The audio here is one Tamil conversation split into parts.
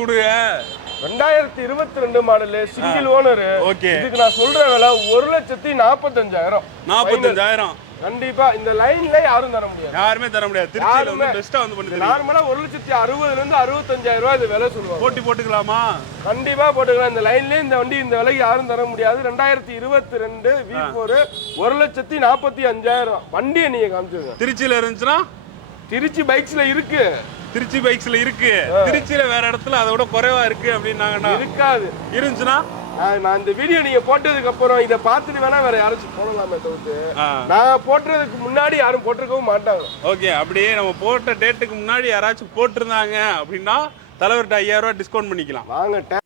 கொடுங்க. 2022 மாடல் சிங்கிள் ஓனர். ஓகே. இதுக்கு நான் சொல்ற விலை 1,45,000. 45,000. கண்டிப்பா இந்த லைன்ல யாரும் தர முடியாது. யாருமே தர முடியாது. திருச்சியில வந்து பெஸ்டா வந்து பண்ணி தரீங்க. நார்மலா 1,60,000 ல இருந்து 65,000 ரூபாய் இது விலை சொல்லுவாங்க. போட்டி போட்டுக்கலாமா? கண்டிப்பா போட்டுக்கலாம். இந்த லைன்ல இந்த வண்டி இந்த விலைக்கு யாரும் தர முடியாது. 2022 V4 1,45,000 வண்டியை நீங்க காமிச்சிருங்க. திருச்சியில இருந்துச்சுன்னா திருச்சி பைக்ஸ்ல இருக்கு. திருச்சி பைக்ஸ்ல இருக்கு. திருச்சியில வேற இடத்துல அதை விட குறைவா இருக்கு அப்படின்னாங்கன்னா இருக்காது. இருந்துச்சுன்னா நான் இந்த வீடியோ நீங்க போட்டதுக்கு அப்புறம் இதை பார்த்துட்டு வேணா வேற யாராச்சும் போடலாமே தவிர்த்து நான் போட்டுறதுக்கு முன்னாடி யாரும் போட்டிருக்கவும் மாட்டாங்க. ஓகே. அப்படியே நம்ம போட்ட டேட்டுக்கு முன்னாடி யாராச்சும் போட்டிருந்தாங்க அப்படின்னா தலைவர்கிட்ட 5,000 ரூபாய் டிஸ்கவுண்ட் பண்ணிக்கலாம். வாங்க.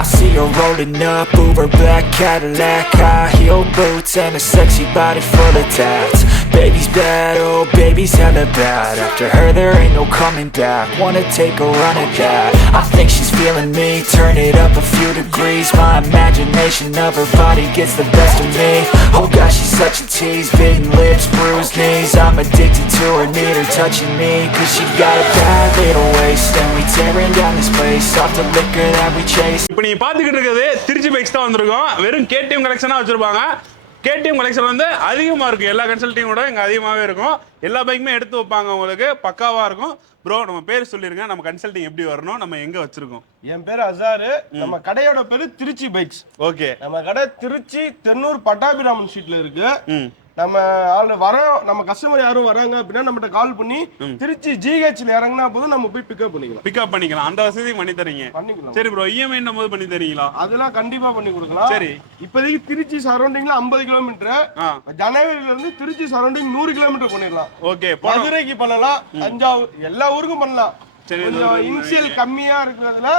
I see her rolling up, Uber black Cadillac, high heel boots and a sexy body full of tats. Baby's bad, oh baby's hella bad. After her there ain't no coming back. Wanna take a run at that. I think she's feeling me, turn it up a few degrees. My imagination of her body gets the best of me. Oh gosh, she's such a tease, bitten lips, bruised knees. I'm addicted to her, need her touching me, cause she got a bad little waist. And we tearing down this place, off the liquor that we chase. இப்போ நீங்க பாத்துக்கிட்டு இருக்கிறது திருச்சி பைக்ஸ் தான் வந்திருக்கோம். வெறும் கேடிஎம் கலெக்ஷனா வச்சிருப்பாங்க. கேடிஎம் கலெக்ஷன் வந்து அதிகமா இருக்கும். எல்லா கன்சல்டிங்கோட இங்க அதிகமாவே இருக்கும். எல்லா பைக்குமே எடுத்து வைப்பாங்க, உங்களுக்கு பக்காவா இருக்கும். ப்ரோ நம்ம பேர் சொல்லிருங்க, நம்ம கன்சல்டிங் எப்படி வரணும், நம்ம எங்க வச்சிருக்கோம்? என் பேர் அசாரு. நம்ம கடையோட பேரு திருச்சி பைக்ஸ். ஓகே. நம்ம கடை திருச்சி தென்னூர் பட்டாபிராமன் ஸ்ட்ரீட்ல இருக்கு. நம்ம ஆள் வரோம், நம்ம கஸ்டமர் யாரும் வராங்க அப்படின்னா நம்மகிட்ட கால் பண்ணி திருச்சி ஜிஹெச்ல இறங்கினா போதும் நம்ம போய் பிக்கப் பண்ணிக்கலாம். அந்த வசதி பண்ணி தரீங்க. பண்ணிக்கலாம். சரி ப்ரோ, இஎம்ஐ போது பண்ணி தரீங்களா? அதெல்லாம் கண்டிப்பா பண்ணி கொடுக்கலாம். சரி. இப்போதைக்கு திருச்சி சரௌண்டிங்ல 50 கிலோமீட்டர், ஜனவரில இருந்து திருச்சி சரௌண்டிங் 100 கிலோமீட்டர் பண்ணிடலாம். ஓகே. மதுரைக்கு பண்ணலாம், தஞ்சாவூர், எல்லா ஊருக்கும் பண்ணலாம். இனிஷியல் கம்மியா இருக்கிறதுல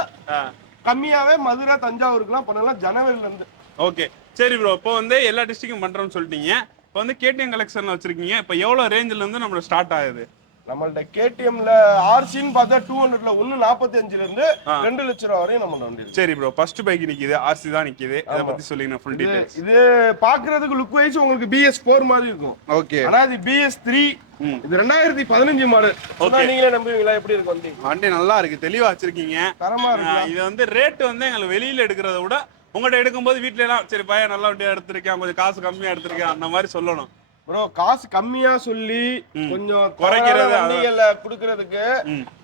கம்மியாவே மதுரை தஞ்சாவூருக்குலாம் பண்ணலாம் ஜனவரில இருந்து. ஓகே. சரி ப்ரோ, இப்போ வந்து எல்லா டிஸ்ட்ரிக்டும் பண்றோம்னு சொல்லிட்டீங்க. இப்போ வந்து கேடிஎம் கலெக்ஷன்ல வச்சிருக்கீங்க. இப்போ எவ்வளவு ரேஞ்சில இருந்து நம்ம ஸ்டார்ட் ஆகுது? நம்மள்ட்ட கேடிஎம்ல ஆர்சின்னு பார்த்தா 200ல 145ல இருந்து 2 லட்சம் ரூபாய் வரையும் நம்ம வண்டி. சரி ப்ரோ, ஃபர்ஸ்ட் பைக் நிக்குது, ஆர்சி தான் நிக்குது. அத பத்தி சொல்லுங்க ஃபுல் டீடைல்ஸ். இது பாக்குறதுக்கு லுக் வைஸ் உங்களுக்கு BS4 மாதிரி இருக்கும். ஓகே. ஆனா இது BS3. இது 2015 மாடல். சொன்னா நீங்களே நம்புவீங்களா எப்படி இருக்கு வண்டி? வண்டி நல்லா இருக்கு, தெளிவா வச்சிருக்கீங்க, தரமா இருக்கு. இது வந்து ரேட் வந்து எங்களுக்கு வெளியில எடுக்கிறத விட உங்கள்கிட்ட எடுக்கும்போது வீட்ல எல்லாம் சரி பையன் நல்ல வண்டியா எடுத்திருக்கேன், கொஞ்சம் காசு கம்மியா எடுத்திருக்கேன் அந்த மாதிரி சொல்லணும். ப்ரோ காசு கம்மியா சொல்லி கொஞ்சம் குறைக்கிறது வண்டிகளை குடுக்கிறதுக்கு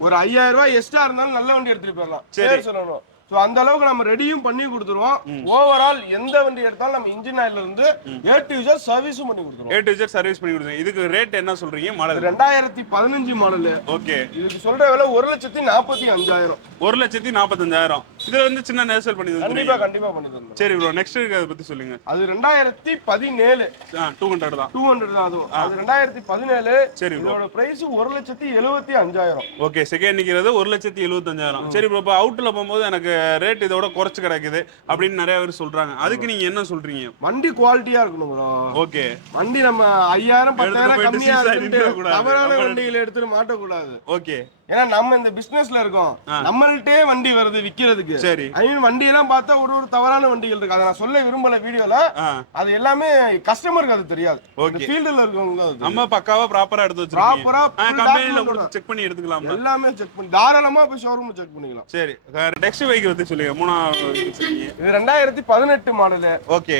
ஒரு 5,000 ரூபாய் எக்ஸ்ட்ரா இருந்தாலும் நல்ல வண்டி எடுத்துட்டு போயிடலாம். சரி சொல்லணும். சோ அந்த அளவுக்கு நம்ம ரெடியும் பண்ணி கொடுத்துருவோம். ஓவரால் எந்த வண்டி எடுத்தாலும் நம்ம இன்ஜின் ஆயில்ல இருந்து A to Z சர்வீஸும் பண்ணி கொடுத்துருவோம். A to Z சர்வீஸ் பண்ணி கொடுத்துருங்க. இதுக்கு ரேட் என்ன சொல்றீங்க? Model 2015 model. ஓகே. இதுக்கு சொல்ற விலை 1,45,000. 1,45,000. இதுல வந்து சின்ன நேசல் பண்ணி தந்துருங்க. கண்டிப்பா பண்ணி தந்துருங்க. சரி ப்ரோ, நெக்ஸ்ட் அத பத்தி சொல்லுங்க. அது 2017. 200 தான். 200 தான் அதுவும். அது 2017. சரி ப்ரோ. இதோட பிரைஸ் 1,75,000. ஓகே. செகண்ட் நிக்கிறது 1,75,000. சரி ப்ரோ, இப்போ அவுட்ல போகும்போது எனக்கு ரேட் இதோட குறைச்சு கிடைக்குது அப்படின்னு நிறைய பேர் சொல்றாங்க. அதுக்கு நீங்க என்ன சொல்றீங்க? வண்டி குவாலிட்டியா இருக்கணும் ப்ரோ. ஓகே. வண்டி நம்ம 5,000 10,000 கம்மியா இருக்கு தவறான வண்டிகளை எடுத்துட்டு மாட்ட கூடாது. ஓகே. ஏன்னா நம்ம இந்த பிசினஸ்ல இருக்கோம், நம்மள்ட்டே வண்டி வருது விக்கிறதுக்கு. சரி. ஐ மீன் வண்டி எல்லாம் பார்த்தா ஒரு தவறான வண்டிகள் இருக்கு. அதை நான் சொல்ல விரும்பல வீடியோல. அது எல்லாமே கஸ்டமருக்கு அது தெரியாது. இந்த ஃபீல்ட்ல இருக்கவங்க நம்ம பக்காவா ப்ராப்பரா எடுத்து வச்சிருக்கோம். ப்ராப்பரா கம்பெனில கொடுத்து செக் பண்ணி எடுத்துக்கலாம். எல்லாமே செக் பண்ணி தாராளமா போய் ஷோரூம்ல செக் பண்ணிக்கலாம். சரி. நெக்ஸ்ட் பைக் பத்தி சொல்லுங்க. மூணாவது இது 2018 மாடல். ஓகே.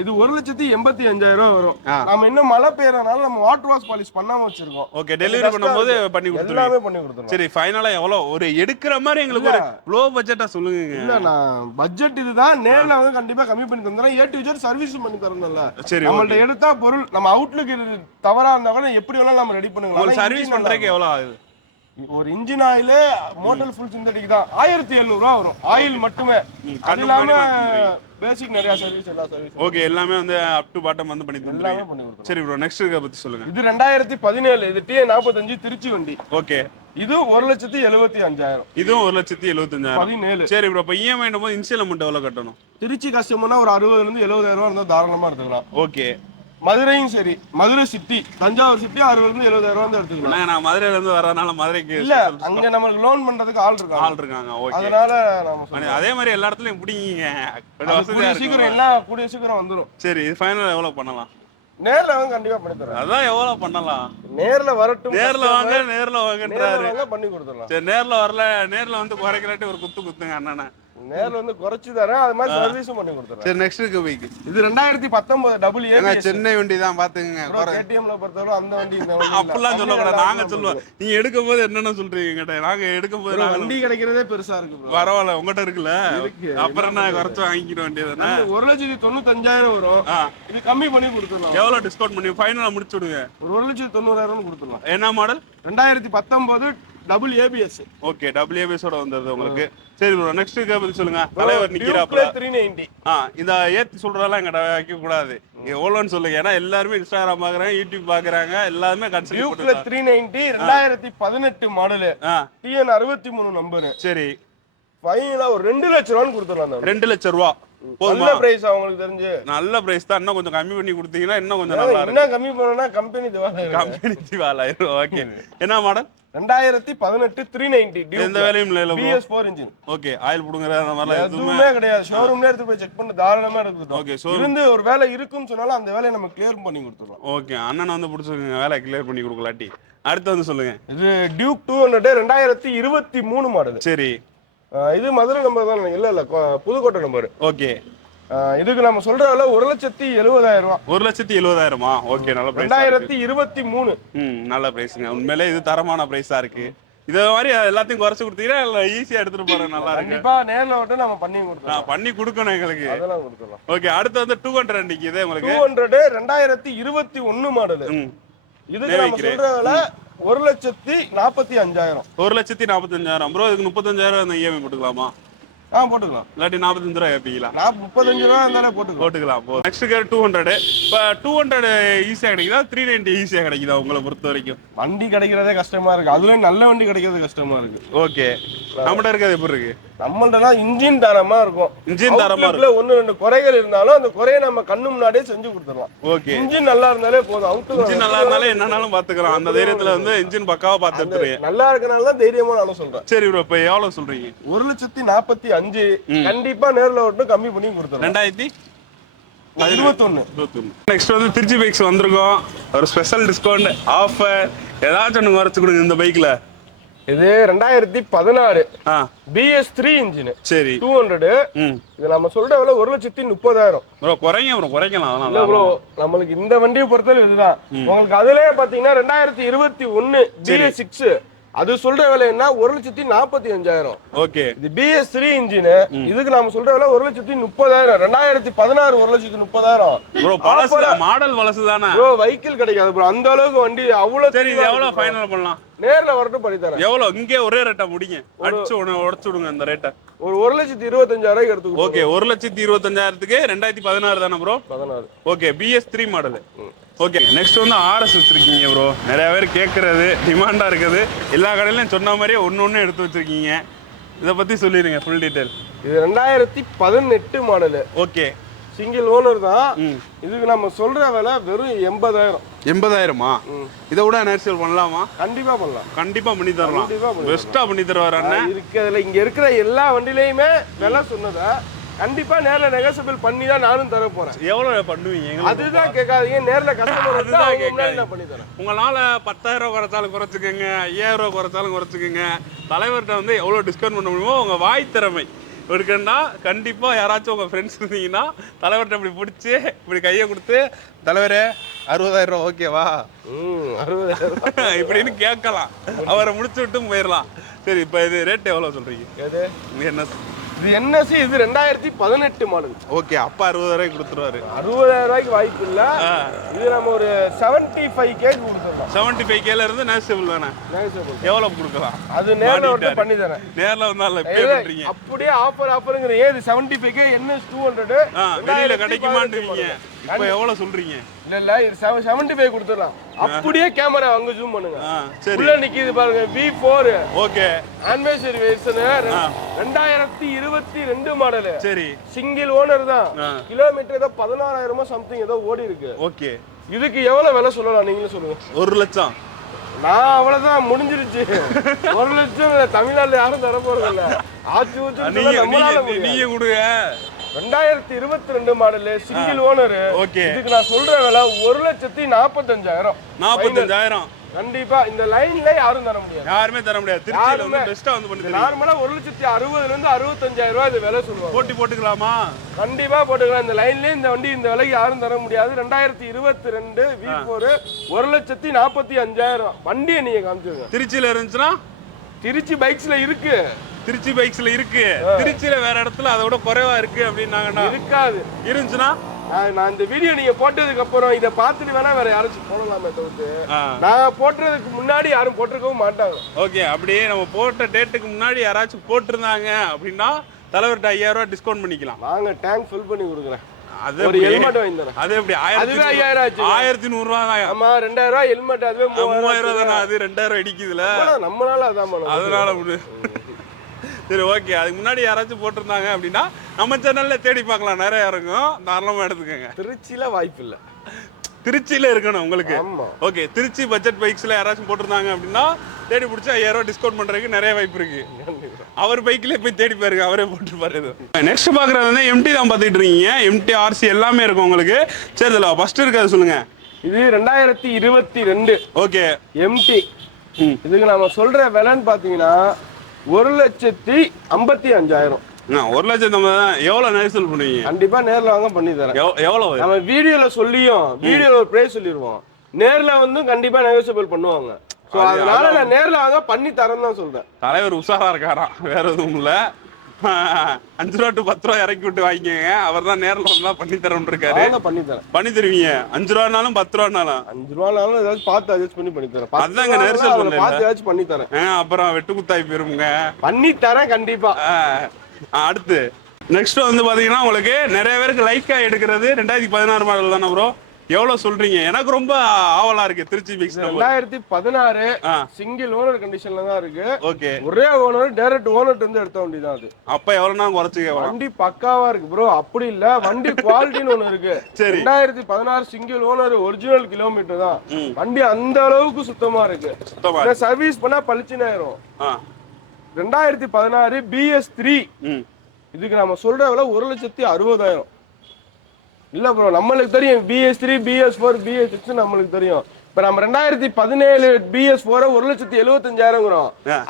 இது 1,85,000 வரும். நாம இன்னும் மழை பெய்யறனால நம்ம வாட்டர் வாஷ் பாலிஷ் பண்ணாம வச்சிருக்கோம். ஓகே. டெலிவரி பண்ணும்போது பண்ணி கொடுத்துருவோம். எல்லாமே பண்ணி கொடுத்துருவோம். சரி, ஃபைனலா எவ்வளவு ஒரு எடுக்கிற மாதிரி எங்களுக்கு ஒரு லோ பட்ஜெட்டா சொல்லுங்க. இல்ல நான் பட்ஜெட் இதுதான், நேர்ல வந்து கண்டிப்பா கம்மி பண்ணி தந்துறேன். A to Z சர்வீஸ் பண்ணி தரணும்ல. சரி. நம்மள்ட்ட எடுத்தா பொருள் நம்ம அவுட்லுக் தவறா இருந்தா கூட எப்படி வேணாலும் நம்ம ரெடி பண்ணுங்க. ஒரு சர்வீஸ் பண்றதுக்கு எவ்வளவு ஆகுது? ஒரு engine oil motel full synthetic தான் 1,700 ரூபாய் வரும். ஆயில் மட்டுமே. அது இல்லாம பேசிக் நிறைய சர்வீஸ் எல்லா சர்வீஸ். ஓகே. எல்லாமே வந்து அப் டு பாட்டம் வந்து பண்ணி எல்லாமே பண்ணி கொடுத்துருவோம். சரி ப்ரோ, நெக்ஸ்ட் இருக்க பத்தி சொல்லுங்க. இது 2017. இது T45 திருச்சி வண்டி. ஓகே. இது 1,75,000. இதுவும் 1,75,000. 17. சரி ப்ரோ, இப்போ இஎம்ஐ போது இன்ஷியல் அமௌண்ட் எவ்வளவு கட்டணும்? திருச்சி கஸ்டமர்னா ஒரு 60,000 இருந்து 70,000 ரூபாய் இருந்தா தாராளமா எடுத்துக்கலாம். ஓகே. மதுரையும் சரி, மதுரை சிட்டி, தஞ்சாவூர் சிட்டி 60,000 70,000 வந்து எடுத்துக்கலாம். நான் மதுரையில இருந்து வரனால மதுரைக்கு இல்ல அங்க நம்மளுக்கு லோன் பண்றதுக்கு ஆள் இருக்காங்க. ஓகே. அதனால நாம சொல்றோம். அதே மாதிரி எல்லா இடத்துலயும் பிடிங்க. கூடிய சீக்கிரம் எல்லாம் கூடிய சீக்கிரம் வந்துரும். சரி, இது ஃபைனல் எவ்வளவு பண்ணலாம்? நேர்ல வாங்க கண்டிப்பா பண்ணி தரேன். அதான் எவ்வளவு பண்ணலாம்? நேர்ல வரட்டும். நேர்ல வாங்கன்றாரு. பண்ணி கொடுத்துடலாம். சரி, நேர்ல வரல, நேர்ல வந்து குறைக்கலாட்டி ஒரு குத்துங்க அண்ணனை. நேர்ல வந்து குறைச்சு தரேன். அது மாதிரி சர்வீஸும் பண்ணி கொடுத்துறேன். சரி, நெக்ஸ்ட் இருக்கு பைக். இது 2019 டபுள் ஏபிஎஸ். சென்னை வண்டி தான் பாத்துங்க. கேடிஎம்ல பொறுத்தவரை அந்த வண்டி இந்த வண்டி அப்பெல்லாம் சொல்ல கூடாது. நாங்க சொல்லுவோம். நீங்க எடுக்கும் போது என்னென்ன சொல்றீங்க கேட்ட. நாங்க எடுக்கும் போது வண்டி கிடைக்கிறதே பெருசா இருக்கு ப்ரோ. பரவாயில்ல, உங்ககிட்ட இருக்குல்ல. அப்புறம் நான் குறைச்சு வாங்கிக்கிற வேண்டியதுதானே. 1,95,000 வரும். இது கம்மி பண்ணி கொடுத்துடலாம். எவ்வளவு டிஸ்கவுண்ட் பண்ணி ஃபைனலா முடிச்சு விடுங்க? 1,90,000 கொடுத்துடலாம். என்ன model? 2019 double ABS. Okay, double ABS ஓட வந்தது உங்களுக்கு. சரி ப்ரோ, நெக்ஸ்ட் பத்தி சொல்லுங்க. தலைவர் நிக்கிறாப்ல. 390. இந்த ஏத்தி சொல்றதெல்லாம் எங்க வைக்க கூடாது. எவ்வளவுன்னு சொல்லுங்க. ஏன்னா எல்லாரும் இன்ஸ்டாகிராம் பாக்குறாங்க, யூடியூப் பாக்குறாங்க, எல்லாருமே கன்சிடர் பண்ணுங்க. 390 2018 மாடல். TN 63 number. சரி, ஃபைனலா ஒரு 2 லட்சம் ரூபாய் கொடுத்துடலாம். 2 லட்சம் ரூபாய் நல்ல பிரைஸ் உங்களுக்கு தெரிஞ்சு. நல்ல பிரைஸ் தான். இன்னும் கொஞ்சம் கம்மி பண்ணி கொடுத்தீங்கன்னா இன்னும் கொஞ்சம் நல்லா இருக்கும். இன்னும் கம்மி பண்ணனா கம்பெனி திவாலாயிரும். ஓகே, என்ன மாடல்? 2018 390. எந்த வேலையும் இல்ல. BS4 engine. ஓகே, ஆயில் புடுங்கற அந்த மாதிரி எதுவுமே கிடையாது. ஷோரூம்ல எடுத்து போய் செக் பண்ணி தாராளமா எடுத்துட்டோம். ஓகே, இருந்து ஒரு வேலை இருக்குன்னு சொன்னாலும் அந்த வேலையை நம்ம கிளியர் பண்ணி கொடுத்துறோம். ஓகே, அண்ணன் வந்து புடிச்சுங்க, வேலை கிளியர் பண்ணி கொடுக்கலாட்டி. அடுத்து வந்து சொல்லுங்க. இது டியூக் 200 2023 மாடல். சரி, இது மதுரை நம்பர் தான். இல்ல புதுக்கோட்டை நம்பர். ஓகே. இதுக்கு நம்ம சொல்ற விலை 1,70,000 ரூபாய். 1,70,000. ஓகே, நல்ல பிரைஸ். 2023. நல்ல பிரைஸ்ங்க. உண்மையிலே இது தரமான பிரைஸா இருக்கு. இத மாதிரி எல்லாத்தையும் குறைச்சு கொடுத்தீங்கன்னா இல்ல ஈஸியா எடுத்துட்டு போறேன். நல்லா இருக்கு. கண்டிப்பா நேர்ல வந்து நம்ம பண்ணி கொடுத்தோம். பண்ணி கொடுக்கணும் எங்களுக்கு. அதெல்லாம் கொடுக்கலாம். ஓகே, அடுத்து வந்து 200 நிக்குது உங்களுக்கு. 200 2021 மாடல். இதுக்கு நம்ம சொல்ற விலை 1,45,000. 1,45,000. ப்ரோ, இதுக்கு 35,000 அந்த இஎம்ஐ போட்டுக்கலாமா? போட்டுக்கலாம். இல்லாட்டி 45 ரூபாய் கேப்பீங்களா? 35 ரூபாய் இருந்தாலே போட்டுக்கலாம். நெக்ஸ்ட் 200. இப்ப 200 ஈஸியா கிடைக்குதா? 390 ஈஸியா கிடைக்குதா உங்களை பொறுத்த வரைக்கும்? வண்டி கிடைக்கிறதே கஷ்டமா இருக்கு. அதுலயும் நல்ல வண்டி கிடைக்கிறது கஷ்டமா இருக்கு. ஓகே, நம்மகிட்ட இருக்கிறது எப்படி இருக்கு? நம்மள்ட்ட இன்ஜின் தரமா இருக்கும். இன்ஜின் தரமா இருக்கும். 1-2 குறைகள் இருந்தாலும் அந்த குறையை நம்ம கண்ணு முன்னாடியே செஞ்சு கொடுத்துடலாம். ஓகே, இன்ஜின் நல்லா இருந்தாலே போதும். இன்ஜின் நல்லா இருந்தாலே என்னன்னாலும் பாத்துக்கலாம். அந்த தைரியத்துல வந்து இன்ஜின் பக்காவா பாத்து எடுத்துறீங்க. நல்லா இருக்கனால தான் தைரியமா நானும் சொல்றேன். சரி ப்ரோ, இப்ப எவ்வளவு சொல்றீங்க? 1,45,000. கண்டிப்பா நேர்ல வரட்டும் கம்மி பண்ணி கொடுத்துறோம். 2021. நெக்ஸ்ட் வந்து திருச்சி பைக்ஸ் வந்திருக்கோம். ஒரு ஸ்பெஷல் டிஸ்கவுண்ட் ஆஃபர் ஏதாச்சும் ஒன்று குறைச்சு கொடுங்க இந்த பைக்ல. இது 2016 BS3 இன்ஜின். சரி, 200. இது நம்ம சொல்ற விலை 1,30,000. ப்ரோ குறைங்க ப்ரோ, குறைக்கலாம். அதனால ப்ரோ நம்மளுக்கு இந்த வண்டியை பொறுத்தவரை இதுதான். உங்களுக்கு அதுலயே பாத்தீங்கன்னா 2021 BS6 அது சொல்ற விலை என்ன 1,45,000. ஓகே, இது BS3 இன்ஜின். இதுக்கு நாம சொல்ற விலை 1,30,000. 2016 1,30,000. ப்ரோ பழசு மாடல் பழசு தானே ப்ரோ. வெஹிக்கிள் கிடைக்காது ப்ரோ. அந்த அளவுக்கு வண்டி அவ்வளவு. சரி, இது எவ்வளவு ஃபைனல் பண்ணலாம்? நேர்ல வரட்டும் பண்ணி தரேன். எவ்வளவு? இங்கே ஒரே ரேட்டா முடிங்க. அடிச்சு உடைச்சு விடுங்க அந்த ரேட்டை. ஒரு 1,25,000 எடுத்துக்கோ. ஓகே, 1,25,000க்கு 2016 தானே bro? 16. Okay, BS3 model. Okay, next வந்து RS வச்சிருக்கீங்க ப்ரோ. நிறைய பேர் கேட்கறது டிமாண்டா இருக்குது. எல்லா கடையிலும் சொன்ன மாதிரியே ஒன்னு எடுத்து வச்சிருக்கீங்க. இதை பத்தி சொல்லிடுங்க ஃபுல் டீடைல். இது 2018 மாடல். ஓகே, சிங்கிள் ஓனர் தான். இதுக்கு நம்ம சொல்ற விலை வெறும் 80,000. 80,000மா? இதை விட நேர்சல் பண்ணலாமா? கண்டிப்பா பண்ணலாம். கண்டிப்பா பண்ணி தரலாம். பெஸ்டா பண்ணி தருவார் அண்ணன். இருக்கிறதுல இங்க இருக்கிற எல்லா வண்டிலையுமே விலை சொன்னதை கண்டிப்பா நேர்ல நெகோசியபிள் பண்ணி தான் நானும் தர போறேன். எவ்வளவு பண்ணுவீங்க? அதுதான் கேட்காதீங்க. நேர்ல கஸ்டமர் வந்தா நான் பண்ணி தரேன். உங்களால 10,000 ரூபாய் குறைச்சாலும் குறைச்சுக்கோங்க, 5,000 ரூபாய் குறைச்சாலும் குறைச்சுக்கோங்க. தலைவர்கிட்ட வந்து எவ்வளவு டிஸ்கவுண்ட் பண்ண முடியுமோ உங்க வாய் திறமை இருக்குன்னா கண்டிப்பா யாராச்சும் உங்க ஃப்ரெண்ட்ஸ் இருந்தீங்கன்னா தலைவர்கிட்ட இப்படி பிடிச்சி இப்படி கையை கொடுத்து தலைவரே 60,000 ரூபாய் ஓகேவா 60,000 இப்படின்னு கேட்கலாம். அவரை முடிச்சு விட்டு போயிடலாம். சரி, இப்ப இது ரேட் எவ்வளவு சொல்றீங்க? என்ன இது NSC. இது 2018 மாடல். ஓகே, அப்பா 60,000 கொடுத்துருவாரு. 60,000 ரூபாய்க்கு வாய்ப்பு இல்ல. இது நம்ம ஒரு 75K கொடுத்துடலாம். 75Kல இருந்து நேஷனபிள் தானே? எவ்வளவு கொடுக்கலாம்? அது நேர்ல வந்து பண்ணி தரேன். நேர்ல வந்தால பே பண்றீங்க. அப்படியே ஆஃபர்ங்கற ஏது 75K NS 200 வெளியில கிடைக்குமான்றீங்க. இப்போ எவ்வளவு சொல்றீங்க? இல்ல இது 75 கொடுத்துடலாம். அப்படியே கேமரா அங்க ஜூம் பண்ணுங்க. சரி, உள்ள நிக்குது பாருங்க V4. Okay, anniversary version 2022 model. சரி, சிங்கிள் ஓனர் தான். கிலோமீட்டர் ஏதோ 16,000 சம்திங் ஏதோ ஓடி இருக்கு. ஓகே, இதுக்கு எவ்வளவு விலை சொல்லலாம் நீங்களே சொல்லுங்க. 1 லட்சம். நான் அவ்வளவுதான் முடிஞ்சிருச்சு. 1 லட்சம் தமிழ்நாட்டுல யாரும் தர போறது இல்ல. ஆச்சு நீங்க கொடுங்க. 2022 மாடல் சிங்கிள் ஓனர். ஓகே. இதுக்கு நான் சொல்ற விலை 1,45,000. 45,000. கண்டிப்பா இந்த லைன்ல யாரும் தர முடியாது. யாருமே தர முடியாது. திருச்சியில வந்து பெஸ்டா வந்து பண்ணி தரீங்க. நார்மலா 1,60,000 இருந்து 65,000 ரூபாய் இது விலை சொல்லுவாங்க. போட்டி போட்டுக்கலாமா? கண்டிப்பா போட்டுக்கலாம். இந்த லைன்லயே இந்த வண்டி இந்த விலைக்கு யாரும் தர முடியாது. 2022 V4 1,45,000 வண்டியை நீங்க காமிச்சிருங்க. திருச்சியில இருந்துச்சுன்னா திருச்சி பைக்ஸ்ல இருக்கு. திருச்சி பைக்ஸ்ல இருக்கு. திருச்சியில வேற இடத்துல அதை விட குறைவா இருக்கு அப்படின்னாங்கன்னா இருக்காது. இருந்துச்சுன்னா நான் இந்த வீடியோ நீங்க போட்டதுக்கு அப்புறம் இதை பார்த்துட்டு வேணா வேற யாராச்சும் போடலாமே தவிர்த்து நான் போட்டுறதுக்கு முன்னாடி யாரும் போட்டிருக்கவும் மாட்டாங்க. ஓகே. அப்படியே நம்ம போட்ட டேட்டுக்கு முன்னாடி யாராச்சும் போட்டிருந்தாங்க அப்படின்னா தலைவர்கிட்ட 5,000 ரூபாய் டிஸ்கவுண்ட் பண்ணிக்கலாம். வாங்க டேங்க் ஃபில் பண்ணி கொடுக்குறேன். அது ஒரு ஹெல்மெட் வாங்கி தரேன். அது எப்படி 5,000 ஆச்சு. 1,100 ரூபா தான். ஆமா 2,000 ரூபாய் ஹெல்மெட். அதுவே 3,000 ரூபா தானே. அது 2,000 அடிக்குதுல. நம்மளால அதான் அதனால சரி ஓகே. அதுக்கு முன்னாடி யாராச்சும் போட்டிருந்தாங்க அப்படின்னா நம்ம சேனல்ல தேடி பார்க்கலாம். நிறைய இருக்கும். தாராளமா எடுத்துக்கோங்க. திருச்சியில வாய்ப்பு இல்ல. திருச்சியில இருக்கணும் உங்களுக்கு. ஆமா. ஓகே. திருச்சி பட்ஜெட் பைக்ஸ்ல யாராச்சும் போட்டிருந்தாங்க அப்படின்னா தேடி பிடிச்சி 5,000 ரூபாய் டிஸ்கவுண்ட் பண்றதுக்கு நிறைய வாய்ப்பு இருக்கு. அவர் பைக்லயே போய் தேடி பாருங்க. அவரே போட்டுருப்பாரு. நெக்ஸ்ட் பாக்குறது வந்து எம்டி தான் பாத்துட்டு இருக்கீங்க. எம்டி RC எல்லாமே இருக்கும் உங்களுக்கு. சரி இதுல ஃபர்ஸ்ட் இருக்கிறது சொல்லுங்க. இது 2022 ஓகே MT. இதுக்கு நாம சொல்ற விலைன்னு பாத்தீங்கன்னா 1,55,000. 1 லட்சம் எவ்வளவு நெரிசல் பண்ணுவீங்க? கண்டிப்பா நேர்ல வாங்க பண்ணி தரேன். எவ்வளவு நம்ம வீடியோல சொல்லியும் வீடியோல ஒரு பிரைஸ் சொல்லிடுவோம். நேர்ல வந்து கண்டிப்பா நெகோசியபிள் பண்ணுவாங்க. சோ அதனால நான் நேர்ல வாங்க பண்ணி தரேன்னு தான் சொல்றேன். தலைவர் உஷாரா இருக்காராம். வேற எதுவும் இல்ல. 5 ரூபா டு 10 ரூபா இறக்கி விட்டு வாங்கிக்கங்க. அவர் தான் நேர்ல வந்தா பண்ணி தரேன்னு இருக்காரு. பண்ணி தரேன். பண்ணி தருவீங்க. 5 ரூபானாலும் 10 ரூபானாலும் 5 ரூபானாலும் ஏதாவது பார்த்து அட்ஜஸ்ட் பண்ணி தரேன். அதாங்க நெரிசல் பண்ணல. பார்த்து ஏதாச்சும் பண்ணி தரேன். அப்புறம் வெட்டு குத்தாய் போயிருங்க. பண்ணி தரேன் கண்டிப்பா. அடுத்து நெக்ஸ்ட் வந்து பாத்தீங்கன்னா உங்களுக்கு நிறைய பேருக்கு லைக்கா எடுக்கிறது 2016 மாடல் தானே ப்ரோ? எவ்வளவு சொல்றீங்க? எனக்கு ரொம்ப ஆவலா இருக்கு. திருச்சி பிக்ஸ் 2016 சிங்கிள் ஓனர் கண்டிஷன்ல தான் இருக்கு. ஓகே. ஒரே ஓனர் டைரக்ட் ஓனர் வந்து எடுத்த வண்டி தான் அது. அப்ப எவ்வளவுனா குறைச்சுக்க? வண்டி பக்காவா இருக்கு ப்ரோ. அப்படி இல்ல வண்டி குவாலிட்டின்னு ஒண்ணு இருக்கு. சரி. 2016 சிங்கிள் ஓனர் ஒரிஜினல் கிலோமீட்டர் தான். வண்டி அந்த அளவுக்கு சுத்தமா இருக்கு. சர்வீஸ் பண்ணா பளிச்சுன்னு ஆயிரும். 2016 BS3. இதுக்கு நம்ம சொல்ற விலை 1,60,000. இல்ல ப்ரோ நம்மளுக்கு தெரியும் BS3 BS4 BS6 நம்மளுக்கு தெரியும். இப்ப நம்ம 2017 BS4 1,75,000.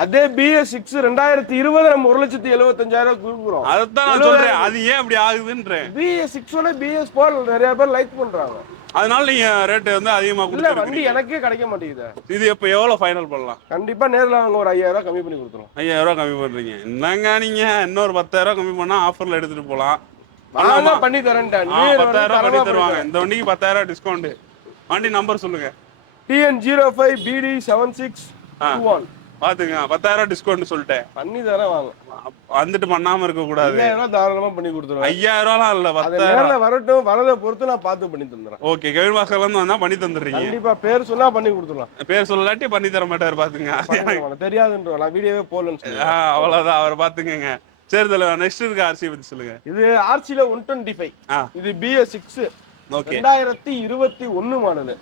அதே BS6 2020 நம்ம 1,75,000 கொடுக்குறோம். அதான் நான் சொல்றேன். அது ஏன் அப்படி ஆகுதுன்றேன். BS6 BS4 நிறைய பேர் லைக் பண்றாங்க. அதனால நீங்க ரேட் வந்து அதிகமா இல்ல வண்டி எனக்கே கிடைக்க மாட்டேங்குது. இது இப்ப எவ்வளவு ஃபைனல் பண்ணலாம்? கண்டிப்பா நேர்ல வாங்க ஒரு 5,000 ரூபாய் கம்மி பண்ணி கொடுத்துறோம். 5,000 ரூபாய் கம்மி பண்றீங்க. என்னங்க நீங்க இன்னொரு 10,000 ரூபாய் கம்மி பண்ணா ஆஃபர்ல எடுத்துட்டு போலாம். பண்ணி தரேன். 10,000 ரூபாய் பண்ணி தருவாங்க. இந்த வண்டிக்கு 10,000 டிஸ்கவுண்ட். வண்டி நம்பர் சொல்லுங்க. TN05BD7621. பாத்துங்க 10,000 டிஸ்கவுண்ட் சொல்லிட்டேன். பண்ணி தரேன் வாங்க. வந்துட்டு பண்ணாம இருக்க கூடாது. 5,000 தாராளமா பண்ணி கொடுத்துருவேன். 5,000 ரூபாய் இல்ல 10,000. நேர்ல வரட்டும். வரத பொறுத்து நான் பார்த்து பண்ணி தந்துறேன். ஓகே. கவின் பாஸ்கர்ல இருந்து வந்தா பண்ணி தந்துறீங்க. கண்டிப்பா பேர் சொன்னா பண்ணி கொடுத்துறலாம். பேர் சொல்லலாட்டி பண்ணி தர மாட்டாரு பாத்துங்க. தெரியாதுன்ற நான் வீடியோவே போடலன்னு சொல்றேன். அவ்வளவுதான். அவர் பாத்துக்கங்க. சரி தலைவர் நெக்ஸ்ட் இருக்க RC பத்தி சொல்லுங்க. இது RCல 125. இது BS6. ஓகே. 2021 மாடல்.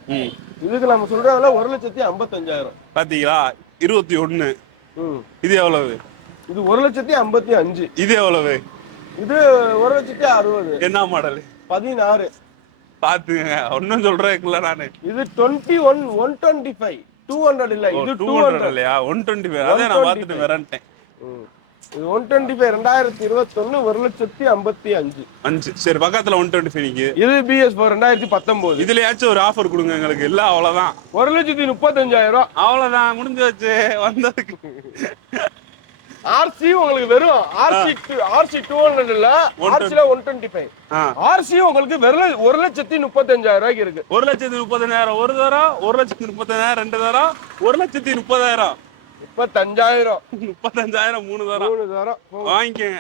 இதுக்கு நம்ம சொல்ற விலை 1,55,000. பாத்தீங்களா? 21. இது எவ்வளவு? இது 1,55,000. இது எவ்வளவு? இது 1,60,000. என்ன மாடல்? 16. பாத்துங்க ஒன்னும் சொல்றேன்ல நானு. இது 21 125 200 இல்ல. இது 200 இல்லையா? 125. அத நான் பார்த்துட்டு வரேன்ட்டேன். இது 125 2021 1,55,000. சரி பக்கத்துல 125 நிக்கு. இது BS4 2019. இதுலயாச்சும் ஒரு ஆஃபர் கொடுங்க எங்களுக்கு. இல்ல அவ்வளவுதான். 1,35,000. அவ்வளவுதான் முடிஞ்சாச்சு வந்ததுக்கு. RC உங்களுக்கு வெறும் RC 200 இல்ல. RCல 125. RC உங்களுக்கு வெறும் 1,35,000 இருக்கு. 1,30,000 ஒரு தரம், 1,30,000 ரெண்டு தரம், 1,30,000 35,000 35,000 3 தரம் வாங்கிக்கங்க.